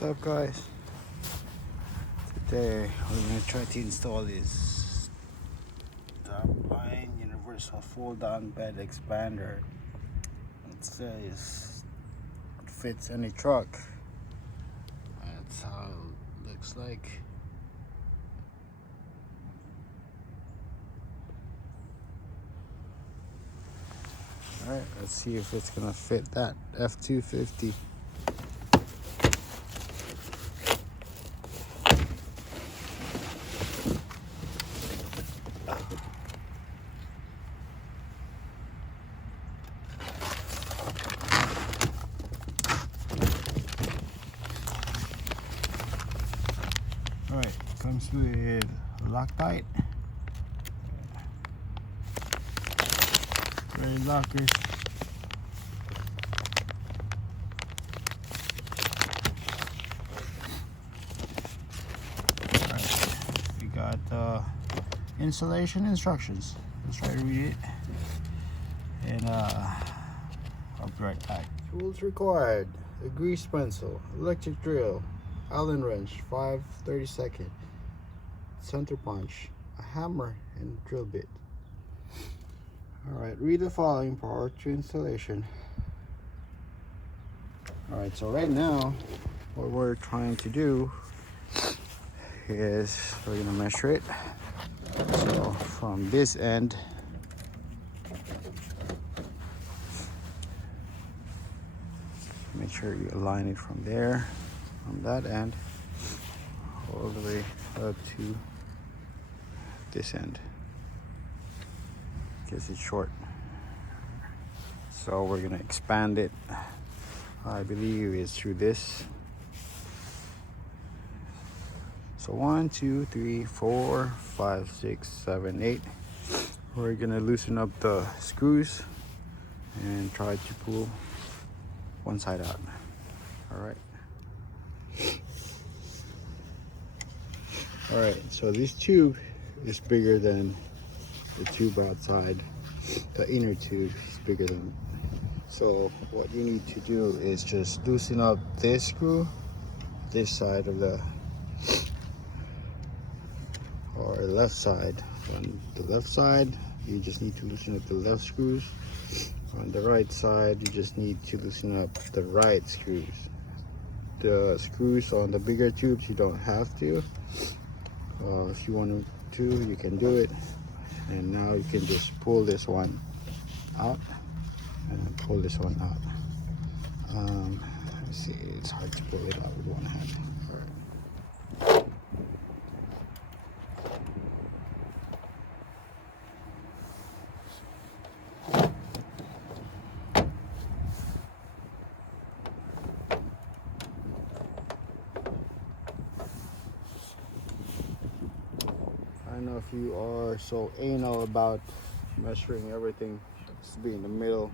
What's up, guys? Today we're gonna try to install this topline universal fold-down bed expander. It says it fits any truck. That's how it looks like. All right, let's see if it's gonna fit that F-250. Alright, comes with Loctite, red lockers, alright, we got installation instructions. Let's try to read it, and I'll be right back. Tools required: a grease pencil, electric drill, Allen wrench 5/32, center punch, a hammer, and drill bit. Alright, read the following prior to installation. Alright, so right now what we're trying to do is we're gonna measure it. So from this end, make sure you align it from there, from that end, all the way up to this end, because it's short. So we're gonna expand it. I believe it's through this. So 1, 2, 3, 4, 5, 6, 7, 8. We're gonna loosen up the screws and try to pull one side out. All right, so this tube is bigger than the tube outside. The inner tube is bigger than. So what you need to do is just loosen up this screw, this side of the, or left side. On the left side, you just need to loosen up the left screws. On the right side, you just need to loosen up the right screws. The screws on the bigger tubes, you don't have to. If you want to, you can do it. And now you can just pull this one out and pull this one out. Let's see, it's hard to pull it out with one hand. I don't know if you are so anal about measuring everything, just be in the middle.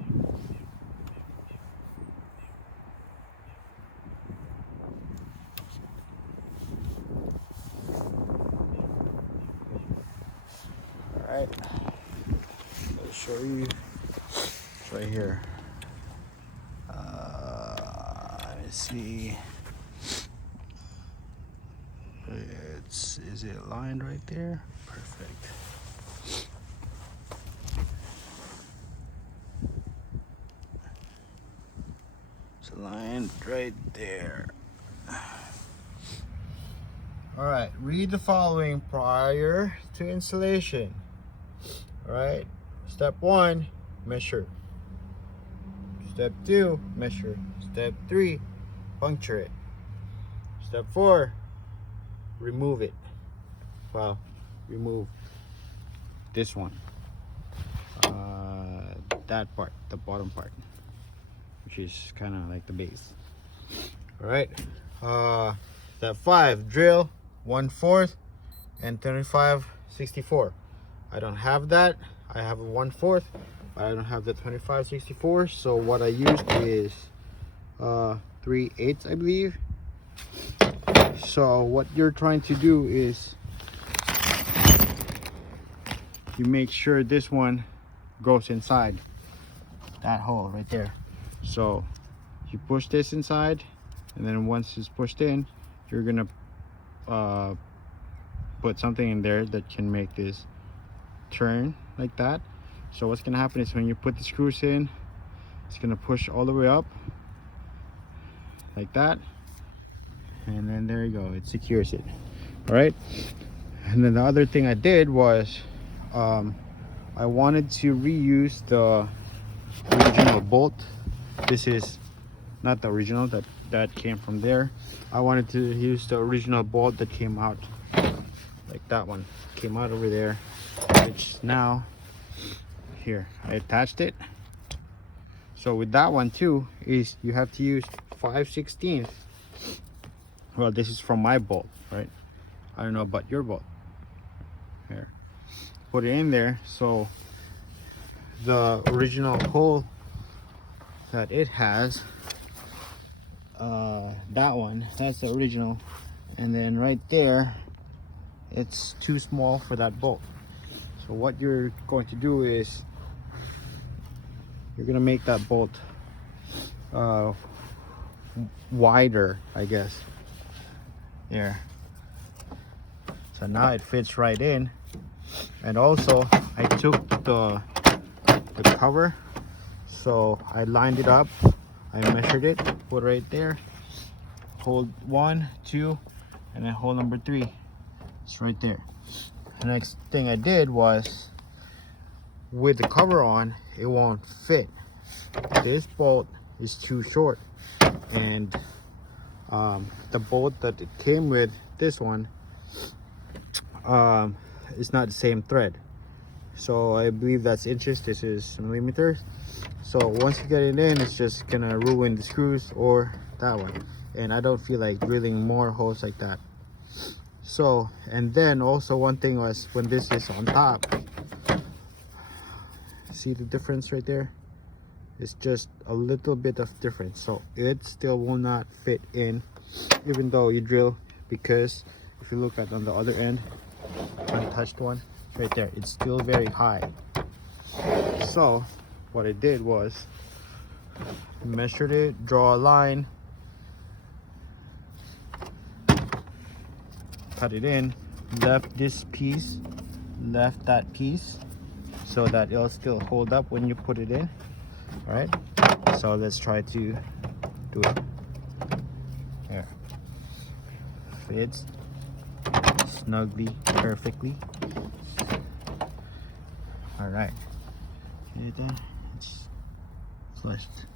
Alright, I'll show you. It's right here. Let's see. Is it aligned right there? Perfect. It's aligned right there. Alright, read the following prior to installation. Alright, step 1, measure. Step 2, measure. Step 3, puncture it. Step 4, remove it. Well, remove this one, that part, the bottom part, which is kind of like the base. All right, step 5, drill 1/4 and 25/64. I don't have that. I have a 1/4, but I don't have the 25/64. So what I used is 3/8, I believe. So what you're trying to do is you make sure this one goes inside that hole right there. So you push this inside and then once it's pushed in, you're gonna put something in there that can make this turn like that. So what's gonna happen is when you put the screws in, it's gonna push all the way up like that, and then there you go, it secures it. All right, and then the other thing I did was I wanted to reuse the original bolt. This is not the original that came from there. I wanted to use the original bolt that came out, like that one came out over there, which now here I attached it. So with that one too, is you have to use 5/16. Well, this is from my bolt, right? I don't know about your bolt. Here, put it in there. So the original hole that it has, that one, that's the original, and then right there, it's too small for that bolt. So what you're going to do is you're gonna make that bolt wider, I guess. There. So now it fits right in. And also I took the cover, so I lined it up, I measured it, put right there, hold 1, 2, and then hole number 3. It's right there. The next thing I did was, with the cover on, it won't fit. This bolt is too short, and the bolt that it came with, this one, is not the same thread. So I believe that's inches, this is millimeters. So once you get it in, it's just gonna ruin the screws or that one, and I don't feel like drilling more holes like that. So, and then also one thing was, when this is on top, see the difference right there? It's just a little bit of difference, so it still will not fit in even though you drill, because if you look at on the other end, untouched one right there, it's still very high. So what I did was measured it, draw a line, cut it in, left this piece, left that piece, so that it'll still hold up when you put it in. All right, so let's try to do it. Here, fits snugly, perfectly. All right, it's flushed.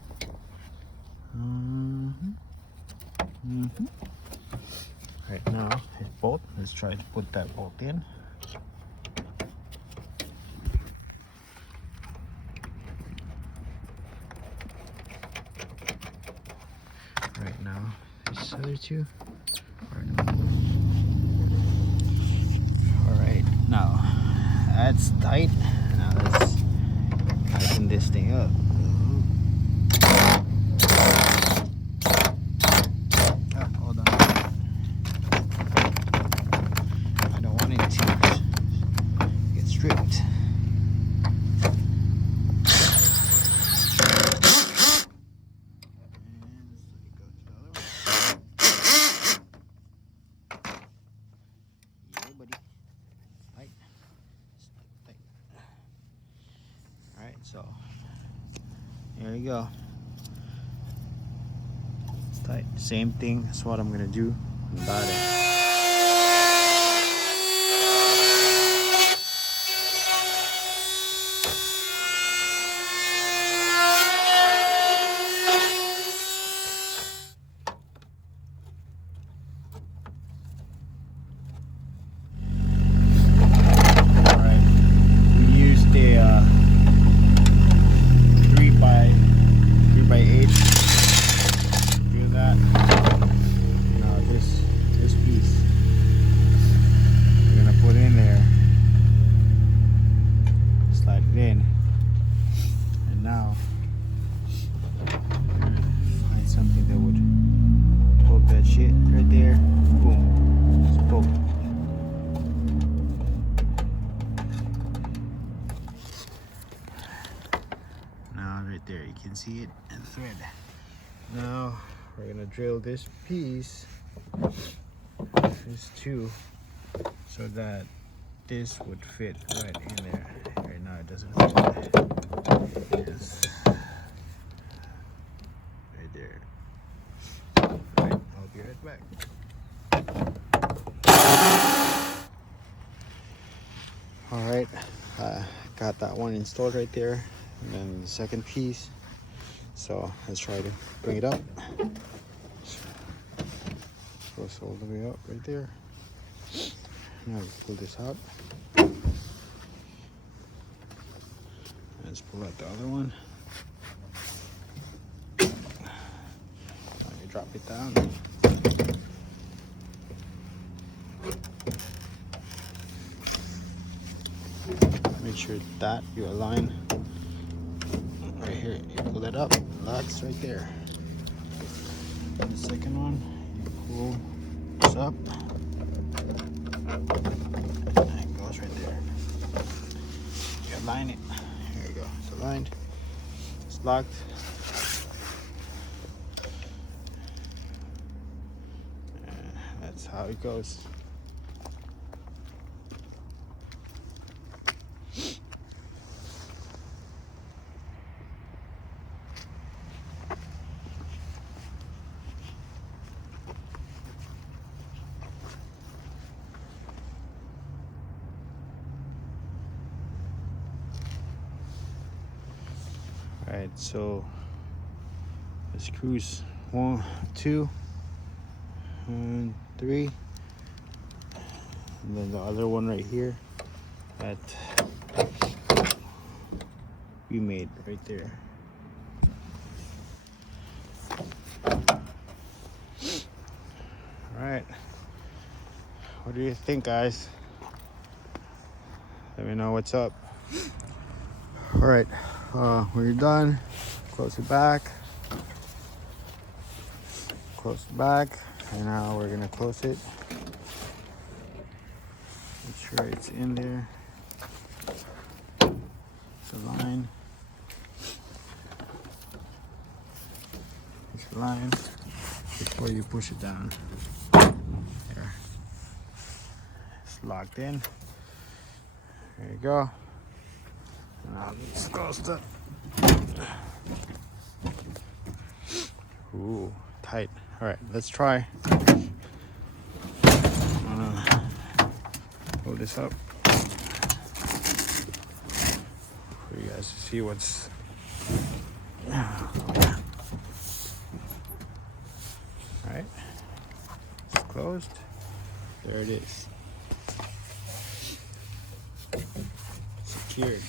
Right now, his bolt. Let's try to put that bolt in. Right now, these other two are in the middle. All right, now that's tight. Now let's tighten this thing up. Stripped. Yeah, buddy. Tight. Tight. All right, so there you go. It's tight. Same thing. That's what I'm gonna do on the bottom. There you can see it and thread. Now we're gonna drill this piece, this two, so that this would fit right in there. Right now it doesn't fit. Yes. Right there. Right, I'll be right back. Alright, got that one installed right there, and then the second piece. So let's try to bring it up. Goes all the way up right there. Now we pull this out. Let's pull out the other one. Now you drop it down. Make sure that you align right here. You pull it up, locks right there. The second one, you pull this up, and it goes right there. You align it. Here you go. It's aligned. It's locked. And that's how it goes. Alright, so the screws 1, 2, and 3, and then the other one right here that we made right there. Alright, what do you think, guys? Let me know what's up. Alright, when you're done, close it back. Close it back, and now we're gonna close it. Make sure it's in there. It's aligned. It's aligned before you push it down. There. It's locked in. There you go. Now it's closed up. Ooh, tight. All right, let's try. Pull this up for you guys to see what's. All right, it's closed. There it is. Secured.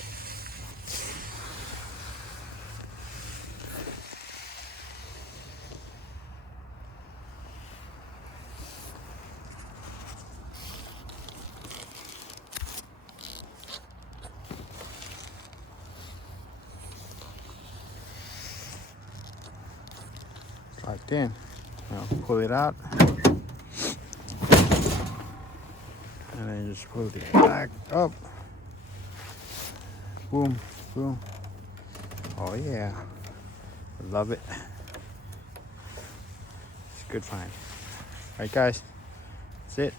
Locked in. Now pull it out, and then just pull it back up. Boom, boom. Oh yeah, I love it. It's a good find. All right, guys, that's it.